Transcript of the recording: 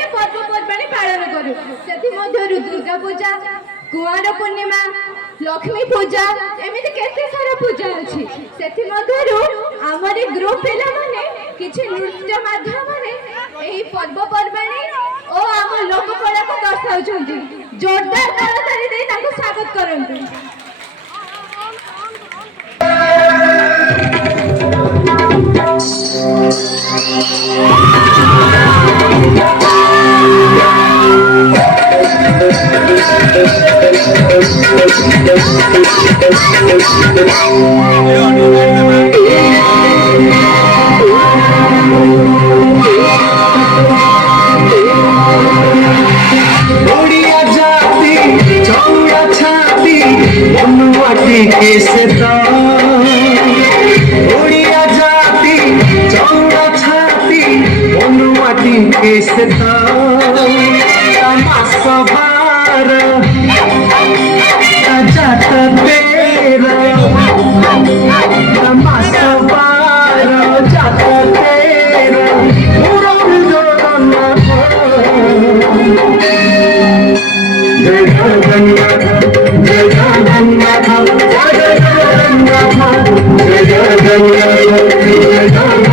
केते पर्वपर्वाणी पालन करू सेति मध्यरु दुर्गा पूजा कुआर पूर्णिमा लक्ष्मी पूजा एमिति केते सारा पूजा अछि सेति मध्यरु हमर ग्रुप पिला माने किछि नृत्य माध्यम रे एही पर्वपर्वाणी ओ हम लोक कला को दर्शाउछन्ती जोरदार ताली दे ताको स्वागत करंतु। जय